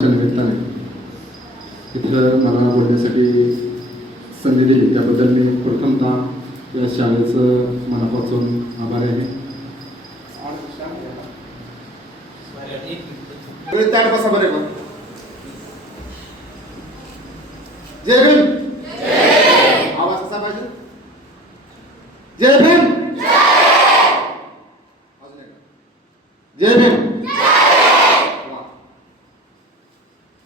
निमित्ताने इथं मला बोलण्यासाठी संधी दिली त्याबद्दल मी प्रथमतः या शाळेचं मनापासून आभारी आहे. बसा बरे बा. जय भीम. आवाज कसा पाहिजे? जय भीम. अजून एक. जय भीम.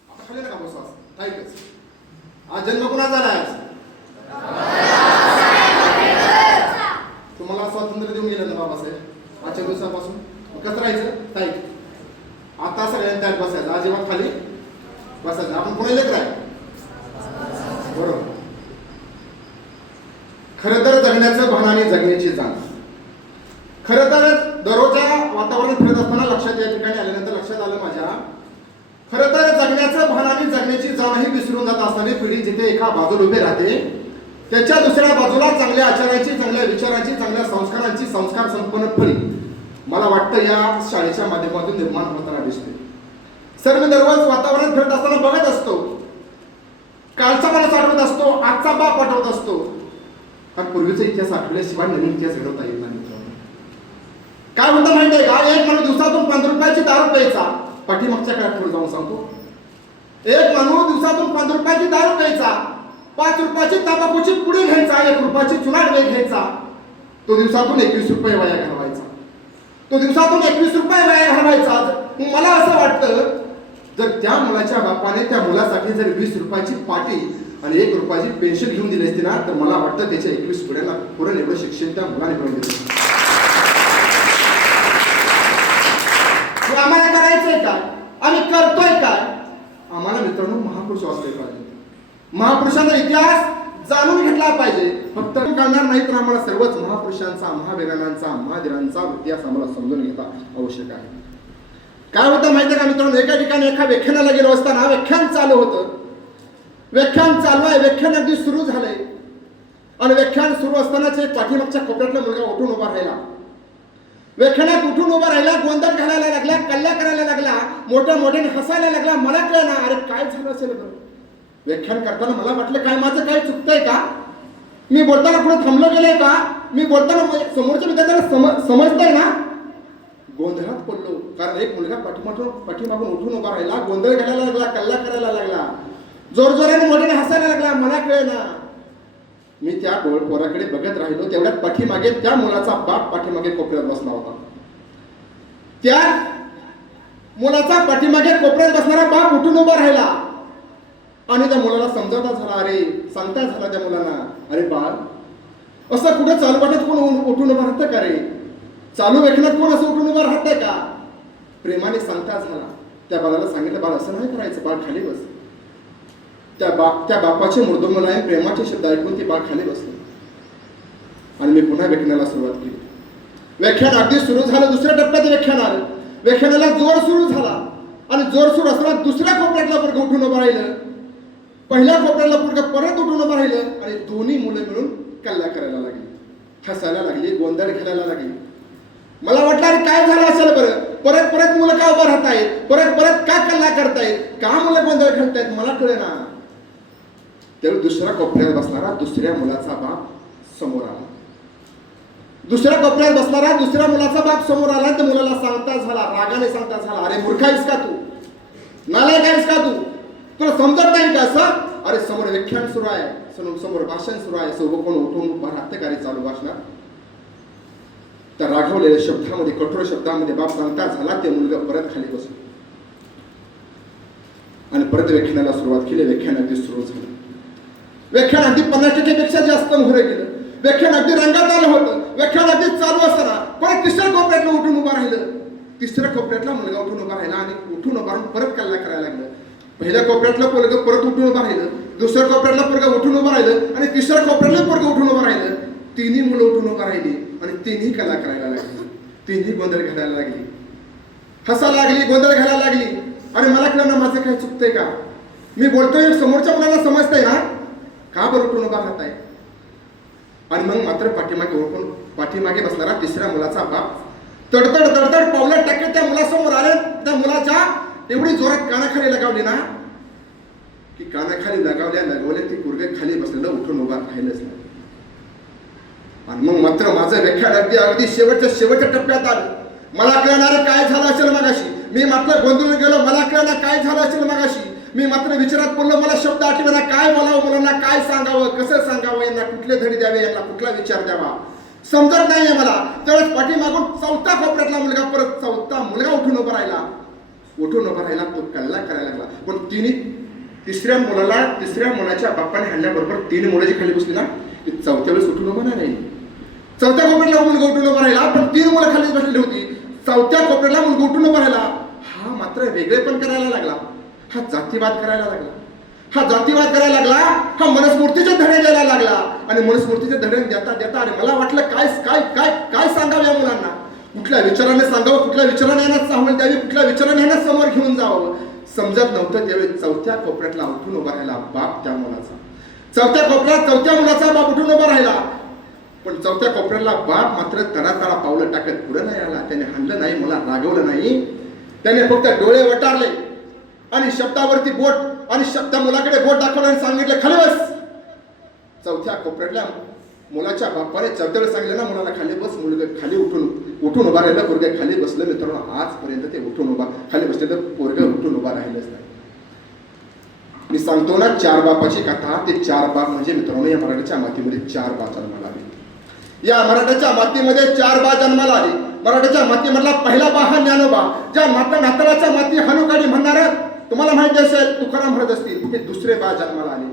आता खाली नका बसू असं. ऐकच. आज जन्म कुणाचा झाला आज? तुम्हाला स्वातंत्र्य देऊन गेलं ना बाबासाहेब आजच्या दिवसापासून. कसं राहायचं? ताई आता सगळ्यांनी त्यात बसायचं, अजिबात खाली बसायचं. आपण कोणी लेकर आहे बरोबर. खरं तर जगण्याचं भान आणि जगण्याची जाण. खरं तर दररोजच्या वातावरणात फिरत असताना लक्षात या ठिकाणी आल्यानंतर लक्षात आलं माझ्या, खरं तर जगण्याचं भान आणि जगण्याची जाणही विसरून जात असताना पिढी जिथे एका बाजूला उभी राहते त्याच्या दुसऱ्या बाजूला चांगल्या आचाराची, चांगल्या विचाराची, चांगल्या संस्कारांची संस्कार संपन्न फळी मला वाटतं या शाळेच्या माध्यमातून निर्माण होताना दिसते. सर मी दररोज वातावरण फिरत असताना बघत असतो, कालचा माणूस आठवत असतो, आजचा बाप आठवत असतो. कारण पूर्वीचा इतिहास आठवल्याशिवाय नवीन इतिहास घडवता येत नाही. काय होतं माहिती आहे का? एक माणूस दिवसातून 5 रुपयाची दारू प्यायचा. पाठीमागच्या काळात थोडं जाऊन सांगतो. एक माणूस दिवसातून 5 रुपयाची दारू प्यायचा, 5 रुपयाची तंबाखूची पुडी घ्यायचा, 1 रुपयाची चुनाट वेग घ्यायचा. तो दिवसातून 21 रुपये वाया घालवायचा. तो दिवसातून 21 रुपये वाया घालवायचा. मला असं वाटतं जर त्या मुलाच्या बापाने त्या मुलासाठी जर 20 रुपयाची पाटी आणि 1 रुपयाची पेन्शन घेऊन दिली असती ना तर मला वाटतं त्याच्या 21 पिढ्यांना पुरण एवढं शिक्षण त्या मुलाने मिळवून दिलं. आम्हाला करायचंय काय? आम्ही करतोय काय? आम्हाला मित्रांनो महापुरुष वाचले पाहिजे. महापुरुषांचा इतिहास जाणून घेतला पाहिजे. फक्त कळणार नाही तर आम्हाला सर्वच महापुरुषांचा, महावीरांचा, महाधीरांचा इतिहास आम्हाला समजून घेता आवश्यक आहे. काय होतं माहिती आहे का मित्रांनो? एका ठिकाणी एका व्याख्यानाला गेलो असताना व्याख्यान चालू होतं. व्याख्यान चालू आहे, व्याख्यान अगदी सुरू झालंय आणि व्याख्यान सुरू असतानाच एक पाठीमागच्या कोपऱ्यातला मुलगा उठून उभा राहिला. व्याख्यानात उठून उभा राहिला, गोंधळ घालायला लागला, कल्ल्या करायला लागला, मोठ्या मोठ्याने हसायला लागला. मला कळना अरे काय झालं असेल बरं. व्याख्यान करताना मला वाटलं काय माझं काय चुकतंय का? मी बोलताना पुढे थांबलो गेले का? मी बोलताना समोरच्या विद्यार्थ्याला समजतंय ना? गोंधळात पडलो. कारण एक मुलगा पाठीमागून उठून उभा राहिला, गोंधळ घालायला लागला, कल्ला करायला लागला, जोरजोराने मोठ्याने हसायला लागला. मला कळना. मी त्या पोराकडे बघत राहिलो. तेवढ्यात पाठीमागे त्या मुलाचा बाप पाठीमागे कोपऱ्यात बसला होता. त्या मुलाचा पाठीमागे कोपऱ्यात बसणारा बाप उठून उभा राहिला आणि त्या मुलाला समजावता झाला, अरे सांगता झाला त्या मुलांना, अरे बाळ असं कुठे चालू वाटत कोण उठून उभा राहतं का रे? चालू व्याख्यानात कोण असं उठून उभा राहतंय का? प्रेमाने सांगता झाला. त्या बाळाला सांगितलं, बाळ असं नाही करायचं, बाळ खाली बस. त्या बापाचे मृदुमल आहे प्रेमाचे शब्द ऐकून ती बाळ खाली बसली आणि मी पुन्हा व्याख्यानाला सुरुवात केली. व्याख्यान अगदी सुरू झालं. दुसऱ्या टप्प्यात व्याख्यान आलं. व्याख्यानाला जोर सुरू झाला आणि जोर सुरू असताना दुसऱ्या कोपऱ्यातला पोरगा उठून उभं राहिलं, पहिल्या कोपऱ्यातला पोरगा परत उठून उभं राहिलं आणि दोन्ही मुलं मिळून कल्ला करायला लागली, हसायला लागली, गोंधळ घालायला लागली. मला वाटलं अरे काय झालं असेल बरं? परत मुलं का उभं राहतायत? परत का कल्ला करतायत? का मुलं गोंधळ घालतायत? मला कळेना. तेव्हा दुसऱ्या कोपऱ्यात बसणारा दुसऱ्या मुलाचा बाप समोर आला. दुसऱ्या कोपऱ्यात बसणारा दुसऱ्या मुलाचा बाप समोर आला. त्या मुलाला सांगता झाला, रागाने सांगता झाला, अरे मूर्ख आहेस का तू? नालायक आहेस का तू? तुला समजत नाही का असं? अरे समोर व्याख्यान सुरू आहे, समोर भाषण सुरू आहे, सोबत कोण उठून उभा राहते का रे चालू भाषणात? त्या रागवलेल्या शब्दामध्ये, कठोर शब्दामध्ये बाप सांगता झाला. ते मुलगा परत खाली बसलो आणि परत व्याख्यानाला सुरुवात केली. व्याख्यान अगदी सुरू झालं. व्याख्यान अगदी 50% पेक्षा जास्त मोहरे गेलं. व्याख्यान अगदी रंगात आलं होतं. व्याख्यान अगदी चालू असताना परत तिसऱ्या कोपऱ्यातला उठून उभा राहिलं. तिसऱ्या कोपऱ्यातला मुलगा उठून उभा राहिला आणि उठून उभा राहून परत कल्ला करायला लागलं. पहिल्या कोपऱ्यातलं पोरग परत उठून उभा राहिलं, दुसऱ्या कोपऱ्यातला पोरगा उठून उभा राहिलं आणि तिसऱ्या कोपऱ्यातलं पोरग उठून उभा राहिलं. तिन्ही मुलं उठून उभा राहिली आणि तिन्ही कल्ला करायला लागली, तिन्ही गोंधळ घालायला लागली, हसायला लागली, गोंधळ घालायला लागली. आणि मला कळलं माझं काय चुकतंय का? मी बोलतोय समोरच्या मुलाला समजतंय ना? का बरं उठून उभा राहताय? आणि मग मात्र पाठीमागे बसणारा तिसऱ्या मुलाचा बाप तडतड पावलं टाकत त्या मुलासमोर आले. त्या मुलाच्या एवढी जोरात कानाखाली लगावली ना की कानाखाली लगावल्या ती पोरगे खाली बसलेलं उठून उभा राहिलंच नाही. आणि मग मात्र माझं व्याख्यान अगदी शेवटच्या टप्प्यात आलं. मला कळणारे काय झालं असेल मगाशी. मी मात्र गोंधळून गेलो. मला कळणार काय झालं असेल मगाशी. मी मात्र विचारात पडलो. मला शब्द आठवेना. काय बोलावं, मुलांना काय सांगावं, कसं सांगावं, यांना कुठले धडी द्यावे, यांना कुठला विचार द्यावा समजत नाहीये मला. त्यावेळेस पाठीमागून चौथा कोपऱ्यातला मुलगा परत चौथा मुलगा उठून उभा राहिला. तो कल्ला करायला लागला. पण तिसऱ्या मुलाच्या बाप्पाने हाणल्याबरोबर 3 मुलं जी खाली बसली ना ती चौथ्या वेळेस उठून उभा नाही. चौथ्या कोपऱ्यातला मुलगा उठून उभा राहिला. पण 3 मुलं खाली बसलेली होती. चौथ्या कोपऱ्यातला मुलगा उठून उभा राहिला. हा मात्र वेगळेपण करायला लागला. हा जातीवाद करायला लागला. हा मनुस्मृतीचे धडे द्यायला लागला. आणि मनुस्मृतीचे धडे देता अरे मला वाटलं काय सांगावं या मुलांना. कुठल्या विचाराने सांगावं, कुठल्या विचाराने यांना चाहूल द्यावी, कुठल्या विचाराने यांना समोर घेऊन जावं समजत नव्हतं. त्यावेळी चौथ्या कोपऱ्यातला उठून उभा राहिला बाप त्या मुलाचा. चौथ्या मुलाचा बाप उठून उभा राहिला. पण चौथ्या कोपऱ्यातला बाप मात्र तळा पावलं टाकत पुढे नाही आला. त्याने हाणलं नाही, मला रागवलं नाही. त्याने फक्त डोळे वटारले आणि शब्दावरती बोट आणि त्या मुलाकडे बोट दाखवलं आणि सांगितलं खाली बस. चौथ्या कोपऱ्यातल्या मुलाच्या बापाने चौथ्याला सांगितलं ना मुलाला खाली बस. मुलगा खाली उठून उभा राहिला. पोरगे खाली बसलं. मित्रांनो आजपर्यंत ते खाली बसलेलं पोरगे उठून उभा राहिलंच नाही. मी सांगतो ना 4 बापाची कथा. ते 4 बाप म्हणजे मित्रांनो या मराठीच्या मातीमध्ये 4 बाप जन्माला आले. या मराठीच्या मातीमध्ये 4 बा जन्माला आले. मराठीच्या मातीमधला पहिला बा हा ज्ञानोबा. ज्या नाताळाच्या माती हनुकाडी म्हणणार तुम्हाला माहिती असेल तुकाराम म्हणत असतील. ते दुसरे बा जन्माला आले.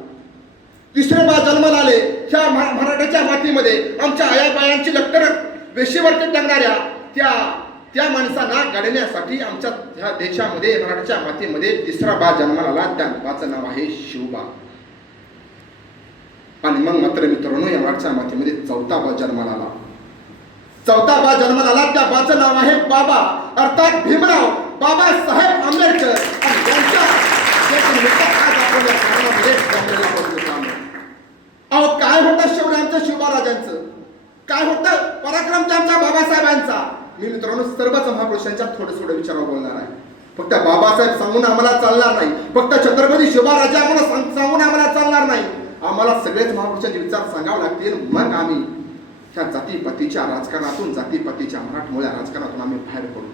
तिसरे बा जन्माला आले. ह्या मराठीच्या मातीमध्ये आमच्या आयाबायांची लक्कर वेशीवरती टांगणाऱ्या त्या माणसांना घडण्यासाठी आमच्या ह्या देशामध्ये मराठीच्या मातीमध्ये तिसरा बा जन्माला आला. त्या बाचं नाव आहे शिवबा. आणि मग मात्र मित्रांनो या मराठीच्या मातीमध्ये चौथा बा जन्माला आला. त्या बाचं नाव आहे बाबा अर्थात भीमराव बाबासाहेब आंबेडकर. आणि त्यांच्या अहो काय होतं शिवरायांचं, शिवबाराजांचं काय होतं पराक्रम त्यांच्या बाबासाहेबांचा. मी मित्रांनो सर्वच महापुरुषांच्या थोडं विचारावर बोलणार आहे. फक्त बाबासाहेब सांगून आम्हाला चालणार नाही. फक्त छत्रपती शिवराज सांगून आम्हाला चालणार नाही. आम्हाला सगळेच महापुरुषांचे विचार सांगावे लागतील. मग आम्ही त्या जातीपातीच्या राजकारणातून जातीपातीच्या मराठमोळ्या राजकारणातून आम्ही बाहेर पडू.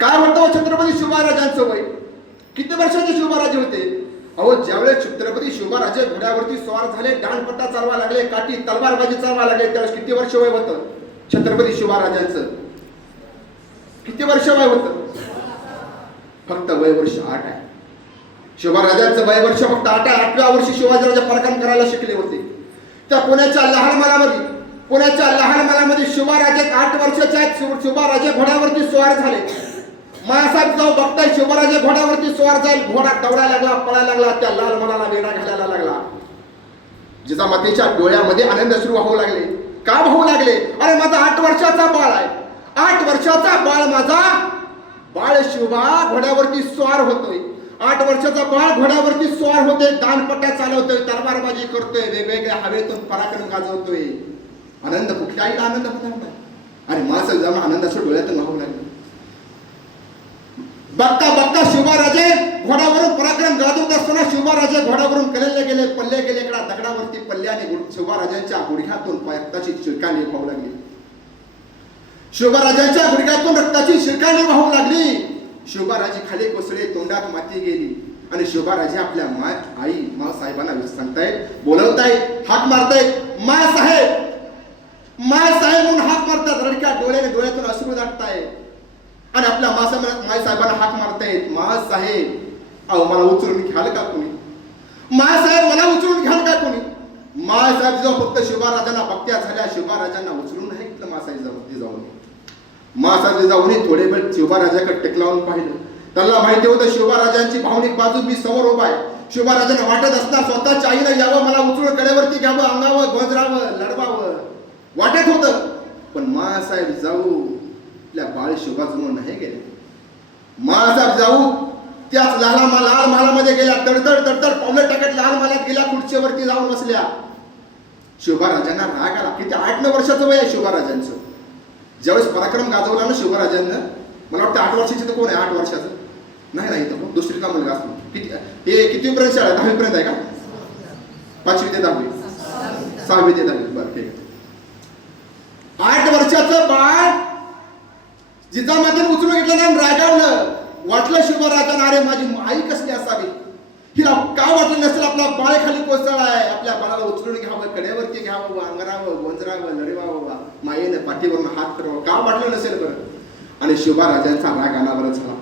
काय होतं छत्रपती शिवराजांचं वय किती वर्षाचे शिवराजे होते. अहो ज्यावेळेस छत्रपती शिवराजे घोड्यावरती स्वार झाले, डाणपट्टा चालवा लागले, काठी तलवारबाजी चालवा लागले त्यावेळेस किती वर्ष वय होतं छत्रपती शिवराजांचं. किती वर्ष वय होतं. फक्त वय वर्ष 8 आहे. शिवराजांचं वय वर्ष फक्त 8 आहे. 8व्या वर्षी शिवाजीराजे पराक्रम करायला शिकले होते. त्या पुण्याच्या लहान मालामध्ये शिवराजे 8 वर्षाचे आहेत. शिवराजे घोड्यावरती स्वार झाले. मासाहेब जाऊ बघताय शिवराजे घोड्यावरती स्वार जाईल. घोडा दौडायला लागला, पळायला लागला. त्या लाल मलाला वेढा घालायला लागला. जिजामातेच्या डोळ्यामध्ये आनंद अश्रू वाहू लागले. का वाहू लागले. अरे माझा 8 वर्षाचा बाळ आहे. 8 वर्षाचा बाळ माझा बाळ शिवबा घोड्यावरती स्वार होतोय. 8 वर्षाचा बाळ घोड्यावरती स्वार होतोय. दानपट्ट्या चालवतोय, तलवारबाजी करतोय, वेगवेगळ्या हवेतून पराक्रम गाजवतोय. आनंद कुठल्याही आनंद होता नव्हता. आणि मासाहेब जाऊन आनंदाच्या डोळ्यातून वाहू लागले. बघता शिवराजे घोड्यावरून पराक्रम गाजवत असताना शिवराजे घोड्यावरून पल्ले गेले इकडे दगडावरती पल्ले आणि शिवराजांच्या गुडघ्यातून रक्ताची शिरकांडी वाहू लागली. शिवराजांच्या गुडघ्यातून रक्ताची शिरकांडी वाहू लागली. शिवराजे खाली कोसळले, तोंडात माती गेली. आणि शिवराजे आपल्या मासाहेबांना सांगतायत, बोलवतायत, हाक मारतायत. मासाहेब म्हणून हाक मारतात. रडक्या डोळ्यातून अश्रू दाटतायत. आणि आपल्या मासाहेबांना हाक मारतायत. मासाहेब अहो मला उचलून घ्याल का कोणी. मासाहेब मला उचलून घ्याल का कोणी. मासाहेब जेव्हा फक्त शिवराजांना बघत्या झाल्या, शिवराजांना उचलून नाही घेतलं. मासाहेब जाऊन थोडे वेळ शिवराजाकडे टेकलावून पाहिलं. त्यांना माहिती होतं शिवराजांची भावनिक बाजू मी समोर उभा आहे. शिवराजांना वाटत असणार स्वतःच्या आईनं यावं, मला उचलून कडेवरती घ्यावं, अंगावं गोंजरावं, लढवावं वाटत होतं. पण मासाहेब जाऊ बाळ शिवबाजून नाही गेले. मासाहेब जाऊ त्याच लाल महालामध्ये गेल्या. तडतड पावलं टाकत लाल महालात गेल्या. खुर्चीवरती जाऊन बसल्या. शिवराजांना राग आला. किती 8-9 वर्षाचं वय आहे शिवराजांचं. ज्यावेळेस पराक्रम गाजवला ना शिवराजांना, मला वाटतं 8 वर्षाचे तर कोण आहे 8 वर्षाचं. नाही नाही इथं दुसरीचा मुलगा असतो. किती हे कितीपर्यंत शाळा? 10वी पर्यंत आहे का? 5वी ते 10वी, 6वी ते 10वी. बरं ठीक आहे. 8 वर्षाचं बाळ जिजामातेने उचलून घेतलं ना, रागावलं. वाटलं शिवराजांना अरे माझी आई कसली असावी, हिला का वाटलं नसेल आपला बाळ खाली कोसळलाय, आपल्या बाळाला उचलून घ्यावं, कड्यावरती घ्यावं, अंगरावं, गोंजरावं, लढवावं, मायेनं पाठीवरून हात फिरवावं, का वाटलं नसेल बरं. आणि शिवराजांचा राग अनावर झाला.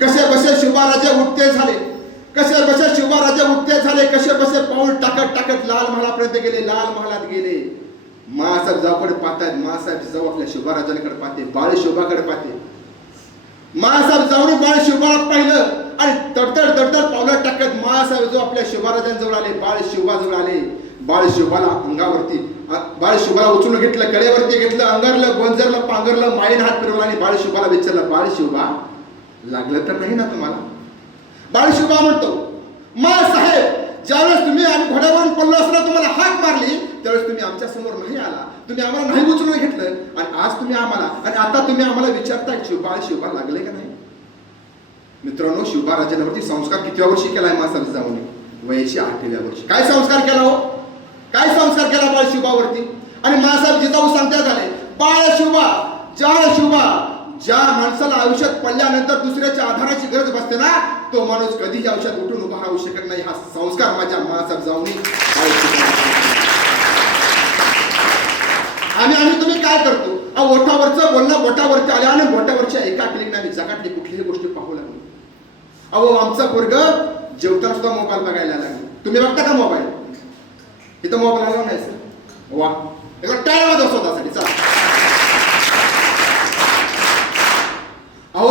कसे बसे शिवराजे उठते झाले, कसे बसे शिवराजे उठते झाले, कसे बसे पाऊल टाकत टाकत लाल महालापर्यंत गेले, लाल महालात गेले. मासाहेब जाऊकडे पाहतायत, मासाहेब जाऊ आपल्या शिवराजांकडे पाहते, बाळ शिवबाकडे पाहते. मासाहेब जाऊन बाळ शिवबाला पाहिलं आणि तडतड तडतड पावलं टाकत मासाहेब जो आपल्या शिवराजांजवळ आले, बाळ शिवबाजवळ आले. बाळ शिवबाला अंगावरती, बाळ शिवबाला उचलून घेतलं, कडेवरती घेतलं, अंगारलं, गोंजरलं, पांघरलं, माईन हात फिरवला आणि बाळ शिवबाला विचारलं, बाळ शिवबा लागलं तर नाही ना तुम्हाला? बाळ शिवबा म्हणतो, मा साहेब ज्यावेळेस तुम्ही आम्ही घोड्यावरून पडलो असताना तुम्हाला हाक मारली त्यावेळेस तुम्ही आमच्या समोर नाही आला, तुम्ही आम्हाला नाही उचलून घेतलं आणि आज तुम्ही आम्हाला, आणि आता तुम्ही आम्हाला विचारताय शिवबा लागले का नाही? मित्रांनो, शिवबा राजांवरती संस्कार कितव्या वर्षी केलाय मासाहेब जाऊन? वयाची 8व्या वर्षी. काय संस्कार केला हो? काय संस्कार केला बाळ शिवबावरती? आणि मासाहेब जिजाऊ सांगतात आले, बाळ शिवबा, ज्या माणसाला आयुष्यात पडल्यानंतर दुसऱ्याच्या आधाराची गरज बसते ना, तो माणूस कधीही आयुष्यात उठून उभा राहू शकत नाही. हा संस्कार माझ्या मासाहेब जाऊन आम्ही तुम्ही काय करतो? ओठावरचं बोलणं बोटावरती आलं आणि बोटावरच्या एका क्लिकने आम्ही जगातली कुठलीही गोष्ट पाहू लागलो. आमचं पोरग जेवताना सुद्धा मोबाईल बघायला लागलो. तुम्ही बघता का मोबाईल? इथं मोबाईल आला नाही सर. वा, एका टाळ्या वाजवा स्वतःसाठी. चला.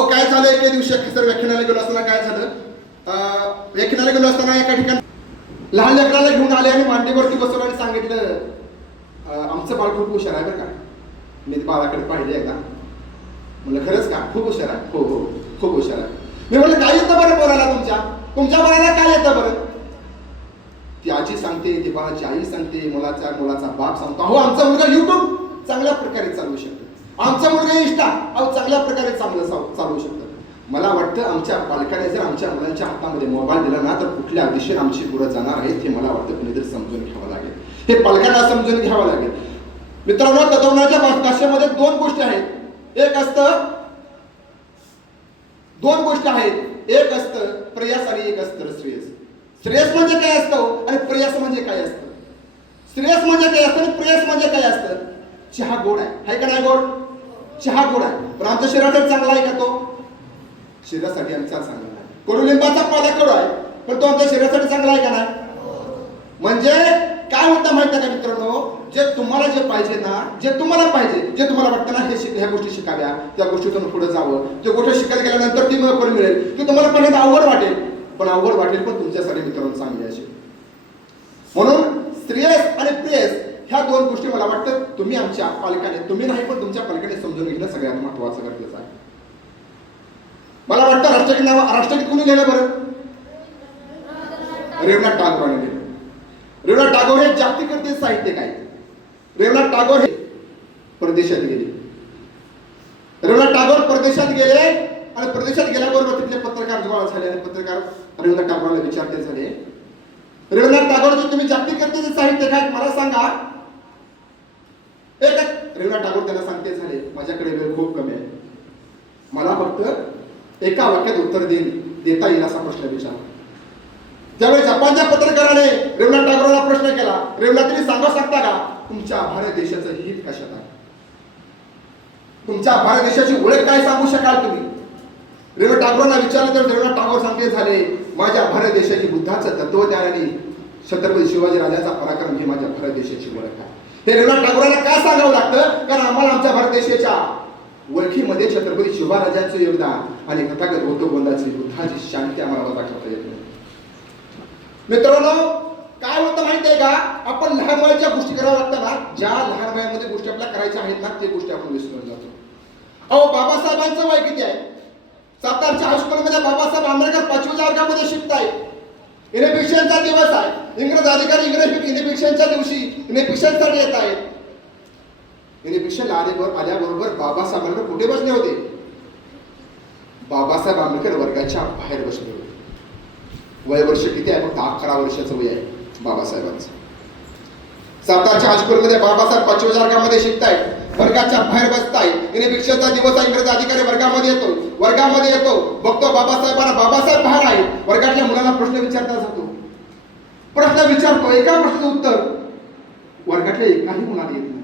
काय झालं, एके दिवशी सर व्याख्यानाला गेलो असताना काय झालं, व्याख्यानाला गेलो असताना एका ठिकाणी लहान लेकराला घेऊन आले आणि मांडीवरती बसवलं आणि सांगितलं, आमचं बाळ खूप हुशार आहे बरं का. मी बाळाकडे पाहिले एकदा, म्हणलं खरंच का? खूप हुशार आहे? हो हो खूप हुशार आहे. मी म्हणलं काय येतं बरं बोलायला तुमच्या बाळाला काय येतं बरं? ती आजी सांगते, ती बाळाची आई सांगते, मुलाचा बाप सांगतो, आमचा मुलगा युट्यूब चांगल्या प्रकारे चालवू शकतो, आमचा मुलगा इंस्टा चांगल्या प्रकारे चालवू शकतो. मला वाटतं आमच्या पालकाने जर आमच्या मुलांच्या हातामध्ये मोबाईल दिला ना तर कुठल्या दिशेने आमची पुढे जाणार आहेत हे मला वाटतं कुणीतरी समजून घ्यावं लागेल. हे पालकांना समजून घ्यावं लागेल. मित्रांनो, तत्वज्ञानाच्या भाषेमध्ये दोन गोष्टी आहेत. एक असतं प्रयास आणि एक असतं श्रेयस. श्रेयस म्हणजे काय असतं आणि प्रयास म्हणजे काय असतं? श्रेयस म्हणजे काय असतं आणि प्रयास म्हणजे काय असतं? चहा गोड आहे का नाही गोड? चहा गोड आहे, पण आमच्या शरीरासाठी चांगला आहे का तो? शरीरासाठी आमचा चांगला आहे. कडुलिंबाचा पाला कडू आहे, पण तो आमच्या शरीरासाठी चांगला आहे का नाही? म्हणजे काय होतं माहिती का मित्रांनो, जे तुम्हाला जे पाहिजे ना, जे तुम्हाला वाटतं ना, ह्या गोष्टी शिकाव्या, त्या गोष्टीतून पुढे जावं, ते गोष्ट शिकायला गेल्यानंतर ती फळ मिळेल, ती तुम्हाला पहिल्यांदा अवघड वाटेल, पण तुमच्यासाठी मित्रांनो चांगली असेल. म्हणून श्रेयस आणि प्रेयस ह्या दोन गोष्टी मला वाटतं तुम्ही आमच्या पालकाने, तुम्ही नाही पण तुमच्या पालकाने समजून घेणं सगळ्यात महत्वाचं गरजेचं आहे. मला वाटतं राष्ट्रगीत कोणी लिहिलं बरं? रवींद्रनाथ टागोरांनी लिहिलं. रवींद्रनाथ टागोर हे जागतिक साहित्यिक आहेत. रवींद्रनाथ टागोर हे परदेशात गेले. रवींद्रनाथ टागोर परदेशात गेले आणि परदेशात गेल्याबरोबर तिथले पत्रकार गोळा झाले आणि पत्रकार रवींद्रनाथ टागोरला विचारते झाले, रवींद्रनाथ टागोर जे तुम्ही जागतिक साहित्यिक आहेत, मला सांगा. रवींद्रनाथ टागोर त्यांना सांगते झाले, माझ्याकडे वेळ खूप कमी आहे, मला फक्त एका वाक्यात उत्तर देता येईल असा प्रश्न विचारला. त्यावेळी जपानच्या पत्रकाराने रवींद्रनाथ टागोरांना प्रश्न केला, रवींद्रनाथांनी सांगता का तुमच्या भारत देशाचं हित कशात आहे? तुमच्या भारत देशाची ओळख काय सांगू शकाल तुम्ही? रवींद्रनाथ टागोरांना विचारलं तर रवींद्रनाथ टागोर सांगते झाले, माझ्या भारत देशाची बुद्धाचं तत्वज्ञान आणि छत्रपती शिवाजी राजांचा पराक्रम ही माझ्या भारत देशाची ओळख आहे. हे रवींद्रनाथ टागोरांना का सांगावं लागतं? कारण आम्हाला आमच्या भारत देशाच्या ओळखीमध्ये छत्रपती शिवराजांचं योगदान आणि तथागत गौतम बुद्धाची शांती आम्हाला वजा करता येत नाही. मित्रांनो, काय होतं माहितीये का, आपण लहान वयाच्या गोष्टी कराव्या लागतात ना, ज्या लहान वयामध्ये गोष्टी आपल्याला करायच्या आहेत ना, ते गोष्टी आपण विसरून जातो. बाबासाहेबांचं वय किती आहे? सातारच्या हायस्कूलमध्ये बाबासाहेब आंबेडकर 5वीच्या वर्गामध्ये शिकतायत. इनहिबिशनचा दिवस आहे, इंग्रज अधिकारी इनहिबिशनच्या दिवशी इनहिबिशनसाठी येत आहेत. इनहिबिशन आल्याबरोबर बाबासाहेबांना कुठे बसले होते? बाबासाहेब आंबेडकर वर्गाच्या बाहेर बसले होते. वय वर्ष किती आहे? फक्त 11 वर्षाचं वय आहे बाबासाहेबांचं. सातारच्या हायस्कूलमध्ये बाबासाहेब 5व्या वर्गामध्ये शिकतायत, वर्गाच्या बाहेर बसतायत. इनिबिक्शनचा दिवस आहे, इंग्रजी अधिकारी वर्गामध्ये येतो, बघतो बाबासाहेबांना, बाबासाहेब बाहेर आहे. वर्गातल्या मुलांना प्रश्न विचारता जातो, प्रश्न विचारतो, एका प्रश्नाचं उत्तर वर्गातल्या एकाही मुलाला येत नाही.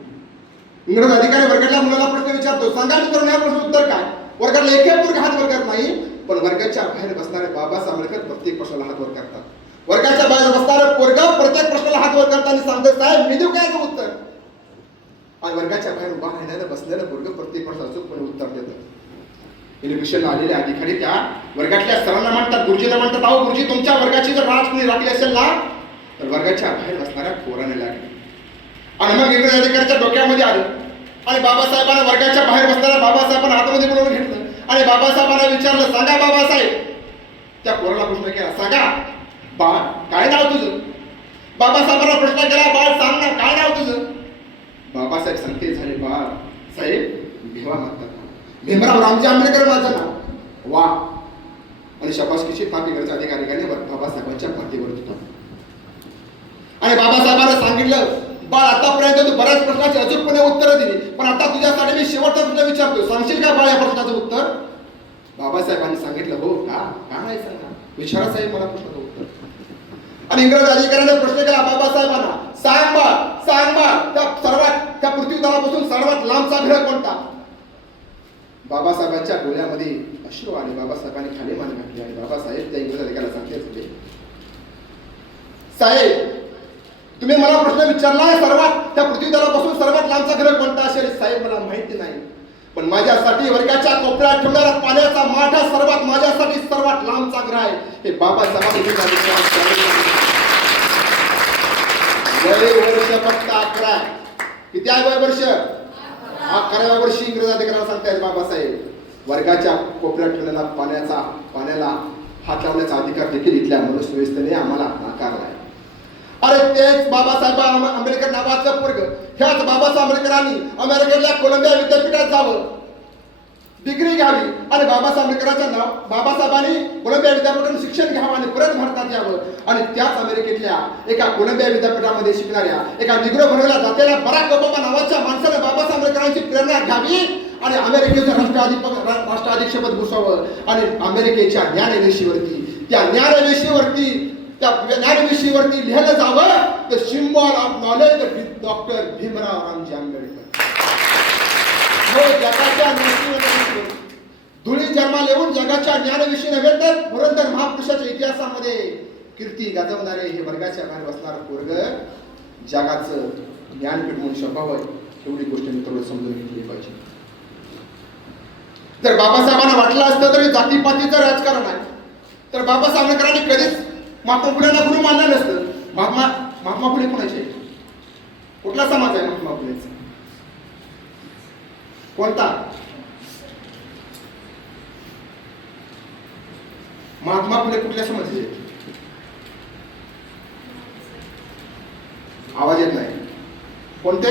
इंग्रज अधिकारी वर्गातल्या मुलाला प्रश्न विचारतो, सांगा मित्रांनो या प्रश्न उत्तर काय? वर्गातला एकही मुलगा हात वर करत नाही. पण वर्गाच्या बाहेर बसणारे बाबासाहेब आंबेडकर प्रत्येक प्रश्नाला हात वर करतात. वर्गाच्या बाहेर बसणारे पोरगा प्रत्येक प्रश्नाला हात वर करताना सांगतो, साहेब मी देऊ काय याचं उत्तर? आणि वर्गाच्या बाहेर उभा राहिलेलं बसलेलं पोरग प्रत्येक प्रश्नाला अचूकपणे उत्तर देतं. इनिबिक्शन आलेले अधिकारी त्या वर्गातल्या सरांना म्हणतात, गुरुजींना म्हणतात, अहो गुरुजी तुमच्या वर्गाची जर राज कोणी राखली असेल ना तर वर्गाच्या बाहेर बसणाऱ्या पोराने लागली. आणि मग इंग्रज अधिकाऱ्याच्या डोक्यामध्ये आलं आणि बाबासाहेबांना वर्गाच्या बाहेर बसणाऱ्या बाबासाहेबांना हातामध्ये बोलवून घेतलं आणि बाबासाहेबांना विचारलं, सांगा बाबासाहेब. त्या पोराला प्रश्न केला, सांगा बाळ काय नाव तुझं? बाबासाहेबांना प्रश्न केला, बाळ सांग ना काय नाव तुझं? बाबासाहेब सांगते झाले, बाळ साहेब भेवा म्हणतात, भीमराव रामजी आंबेडकर माझं नाव. वा. आणि शबासकीची थाप इंग्रज अधिकाऱ्याने बाबासाहेबांच्या पाठीवर होता. आणि बाबासाहेबांना सांगितलं, बाळ आतापर्यंत तू बऱ्याच प्रश्नाची अचूकपणे उत्तरं दिली, पण आता तुझ्यासाठी मी शेवटचा प्रश्न विचारतो, सांगशील का बाळ या प्रश्नाचं उत्तर? बाबासाहेबांनी सांगितलं, हो का नाही सांगा, विचारा साहेब मला प्रश्नाचं उत्तर. आणि इंग्रज अधिकाऱ्याने प्रश्न केला बाबासाहेबांना, सांग बाळ त्या पृथ्वी तलापासून सर्वात लांबचा ग्रह कोणता? बाबासाहेबांच्या डोळ्यामध्ये अश्रू आले. बाबासाहेबांनी खाली मान घातली आणि बाबासाहेब त्या इंग्रज अधिकाऱ्याला सांगते होते, साहेब तुम्ही मला प्रश्न विचारला त्या पृथ्वी तलापासून सर्वात लांबचा ग्रह कोणता असेल? साहेब मला माहिती नाही, पण माझ्यासाठी वर्गाच्या कोपऱ्यात ठेवणारा पाण्याचा माठा माझ्यासाठी सर्वात लांबचा ग्रह आहे. हे बाबासाहेबांनी वय वर्ष फक्त 11. किती आहे वय वर्ष? 11व्या वर्षी इंग्रज अधिकाऱ्याला सांगतायत, बाबासाहेब वर्गाच्या कोपऱ्यात ठेवलेला पाण्याला हात लावण्याचा अधिकार देखील इथल्या मनुष्य व्यवस्थेने आम्हाला नाकारलाय. अरे तेच बाबासाहेब आंबेडकर नावाचं पोरग, ह्याच बाबासाहेब आंबेडकरांनी अमेरिकेतल्या कोलंबिया विद्यापीठात जावं, डिग्री घ्यावी आणि बाबासाहेबांनी कोलंबिया विद्यापीठातून शिक्षण घ्यावं आणि परत भारतात यावं. आणि त्याच अमेरिकेतल्या एका कोलंबिया विद्यापीठामध्ये शिकणाऱ्या एका निग्रो बनवल्या जातेल्या बराक ओबामा नावाच्या माणसाने बाबासाहेब आंबेडकरांची प्रेरणा घ्यावी आणि अमेरिकेचं राष्ट्राध्यक्षपद भूषवावं. आणि अमेरिकेच्या न्यायवेशीवरती लिहिलं जावं, the symbol of knowledge doctor Bhimrao Ramji Ambedkar. जगाच्या धुळी जन्माला येऊन जगाच्या ज्ञानविषयी नव्हे तर पुरंदर महापुरुषाच्या इतिहासामध्ये कीर्ती गाजवणारे हे वर्गाच्या बाहेर बसणारं पोरग जगाचं ज्ञानपीठ म्हणून शोभावं, एवढी गोष्ट मित्रांनो समजून घेतली पाहिजे. जर बाबासाहेबांना वाटलं असतं तरी जातीपातीचं राजकारण आहे तर बाबासाहेब आंबेडकरांनी कधीच महात्मा फुलेंना गुरु मानलं नसतं. महात्मा फुले कोणाचे? कुठला समाज आहे महात्मा फुलेचा? कोणता? महात्मा फुले कुठल्या समाजाचे? आवाज येत नाही. कोणते?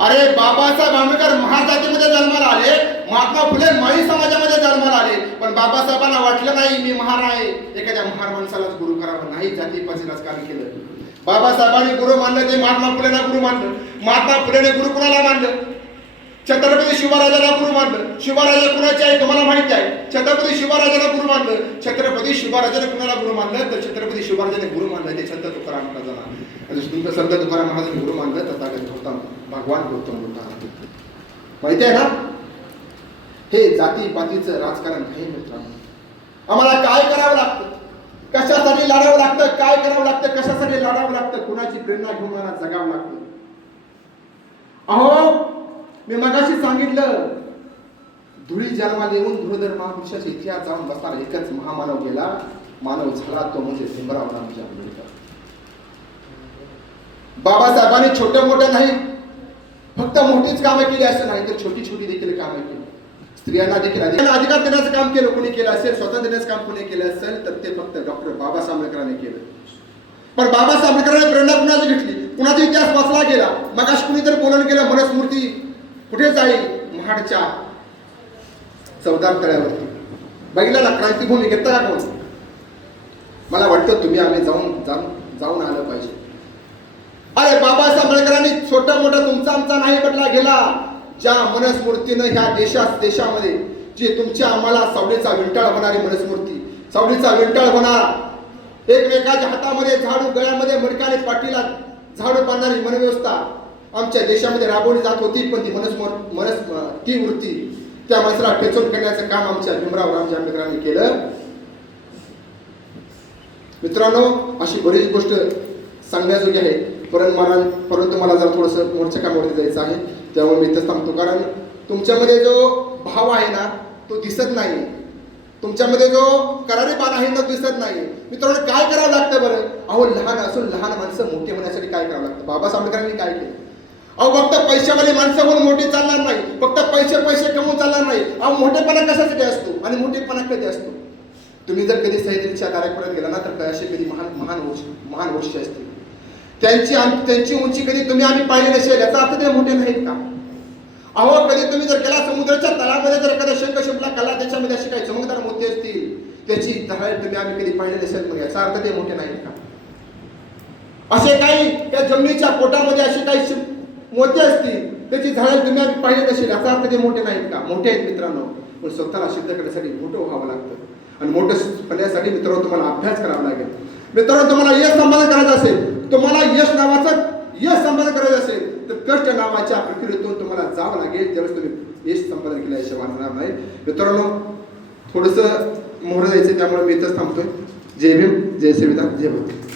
अरे बाबासाहेब आंबेडकर महाजातीमध्ये जन्माला आले, महात्मा फुले माळी समाजामध्ये जन्माला आले, पण बाबासाहेबांना वाटलं नाही मी महार आहे, एखाद्या महार माणसालाच गुरु करावं, नाही जातीपाती राजकारण केलं. बाबासाहेबांनी गुरु मानलं ते महात्मा फुलेंना गुरु मानलं. महात्मा फुलेने गुरु कुणाला मानलं? छत्रपती शिवराजांना गुरु मानलं. शिवराज कुणाचे आहे तुम्हाला माहिती आहे? छत्रपती शिवराजांना गुरु मानलं. छत्रपती शिवराजाने कुणाला गुरु मानलं? तर छत्रपती शिवराजाने गुरु मानलं ते संत तुकाराम महाराजांना. तुमचं संत तुकाराम महाराजांनी गुरु मानलं तथागत गौतम भगवान गौतम बुद्धांना. माहिती आहे ना? हे जातीपातीचं राजकारण नाही मित्रांनो. आम्हाला काय करावं लागतं, कशासाठी लढावं लागतं, काय करावं लागतं, कशासाठी लढावं लागतं, कुणाची प्रेरणा घेऊन मला जगावं लागतं. अहो मी मगाशी सांगितलं, धुळी जन्माला येऊन धुळधर महापुरुषाचा इतिहास जाऊन बसणार एकच महामानव गेला, मानव झाला तो म्हणजे भीमराव रामजी आंबेडकर. बाबासाहेबांनी छोटे मोठे नाही फक्त मोठीच कामं केली असं नाही तर छोटी छोटी देखील कामं केली. स्त्रियांना देखील अधिकार देण्याचं काम केलं कोणी केलं असेल, स्वातंत्र्य देण्याचं काम कोणी केलं असेल तर ते फक्त डॉक्टर बाबासाहेब आंबेडकरांनी केलं. पण बाबासाहेब आंबेडकरांनी प्रेरणा कुणाची घेतली, कुणाचा इतिहास वाचला गेला. मगाशी कुणीतरी बोलून गेलं मनुस्मृती कुठे जाईल, महाडच्या चवदार तळ्यावरती बघितलं ना, क्रांतीभूमी घेता का कोण? मला वाटतं तुम्ही आम्ही जाऊन आलं पाहिजे. अरे बाबासाहेब आंबेडकरांनी छोटा मोठा तुमचा आमचा नाही बदला गेला. ज्या मनस्मूर्तीनं ह्या देशामध्ये जी तुमच्या आम्हाला सावलीचा विंटाळ होणारी मनस्मूर्ती, सावलीचा विंटाळ होणार, एकमेकाच्या हातामध्ये झाडू, गळ्यामध्ये मडकाने पाठीला झाडू बांधणारी मनव्यवस्था आमच्या देशामध्ये राबवली जात होती. पण ती वृत्ती त्या माणसाला ठेचून करण्याचं काम आमच्या भीमराव रामजी आंबेडकरांनी केलं. मित्रांनो, अशी बरीच गोष्ट सांगण्याजोगी आहे, परंतु मला जरा थोडंसं मोर्चा कामावरती जायचं आहे, त्यामुळे मी इथंच थांबतो. कारण तुमच्यामध्ये जो भाव आहे ना तो दिसत नाही, तुमच्यामध्ये जो करारीपणा आहे तो दिसत नाही. मित्रांनो, काय करावं लागतं बरं? अहो, लहान असून लहान माणसं मोठी होण्यासाठी काय करावं लागतं? बाबासाहेब आंबेडकरांनी काय केलं? अहो, फक्त पैशावाली माणसं म्हणून मोठी चालणार नाही, फक्त पैसे कमवून चालणार नाही. अहो, मोठेपणा कशासाठी असतो आणि मोठेपणा कधी असतो? तुम्ही जर कधी सह्याद्रीच्या कार्याकडे गेला ना तर असे कधी महान गोष्टी असतील, त्यांची उंची कधी तुम्ही आम्ही पाहिली नसेल, याचा अर्थ ते मोठे नाहीत का? अहो, कधी तुम्ही जर गेला समुद्राच्या तळामध्ये जर एखादा शंखशिंपला कला त्याच्यामध्ये अशी काही चमकदार मोती असतील, त्याची धराळ तुम्ही आम्ही कधी पाहिली नसेल, मग याचा अर्थ ते मोठे नाहीत का? असे काही त्या जमिनीच्या पोटामध्ये अशी काही मोती असतील, त्याची झाडं तुम्ही आम्ही पाहिली नसेल, याचा अर्थ ते मोठे नाहीत का? मोठे आहेत मित्रांनो. पण स्वतःला सिद्ध करण्यासाठी मोठं व्हावं लागतं, आणि मोठं करण्यासाठी मित्रांनो तुम्हाला अभ्यास करावा लागेल. मित्रांनो, तुम्हाला यश संपादन करायचं असेल, तुम्हाला यश संपादन करायचं असेल तर कष्ट नावाच्या प्रक्रियेतून तुम्हाला जावं लागेल, त्यावेळेस तुम्ही यश संपादन केल्याशिवाय वाढणार नाही. मित्रांनो, थोडंसं मोहर जायचं, त्यामुळे मी इथंच थांबतोय. जय भीम, जय संविधान, जय भारत.